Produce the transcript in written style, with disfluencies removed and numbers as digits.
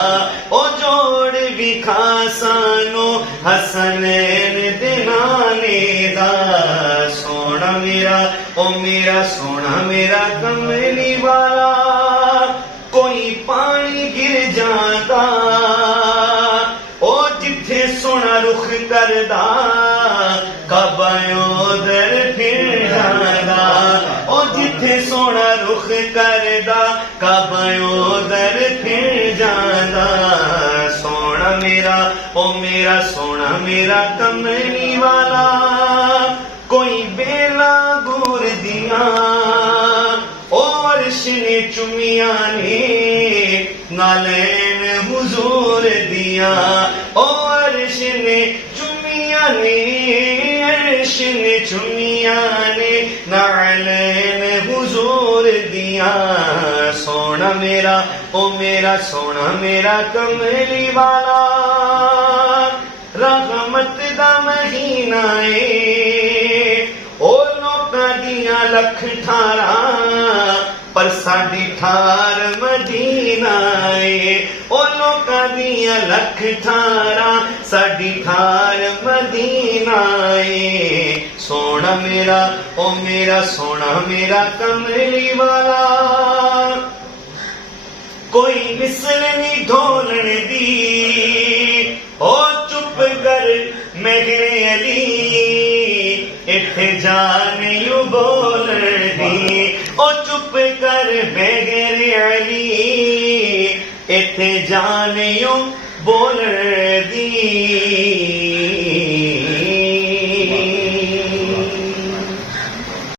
ओ जोड़ विखा सानो हसनैन दे नाने दा सोना मेरा ओ मेरा सोना मेरा कमली वाला कोई पानी गिर जाता ओ जिथे सोना रुख करदा कबायोदर फिर जांदा ओ जिथे सोना रुख करदा कबायोदर फिर जांदा सोना मेरा ओ मेरा सोना मेरा कमली वाला कोई बेला गुर दिया अर्श ने चुमिया ने नालैन हुजूर दिया अर्श ने चुमिया ने अर्श ने चुमिया ने नालैन हुजूर दिया सोना मेरा ओ मेरा सोना मेरा कमली वाला रहमत दा महीना ओ लोकां दियां लख ठारा पर साडी ठार मदीना ओ लोकां दियां लख ठारा साडी ठार मदीना सोना मेरा ओ मेरा सोना मेरा कमली वाला कोई मिसल नहीं ढोलण दी ओ चुप कर मेरे अली इथे जान यू बोलण दी ओ चुप कर मेरे अली इथे जान यू बोलण दी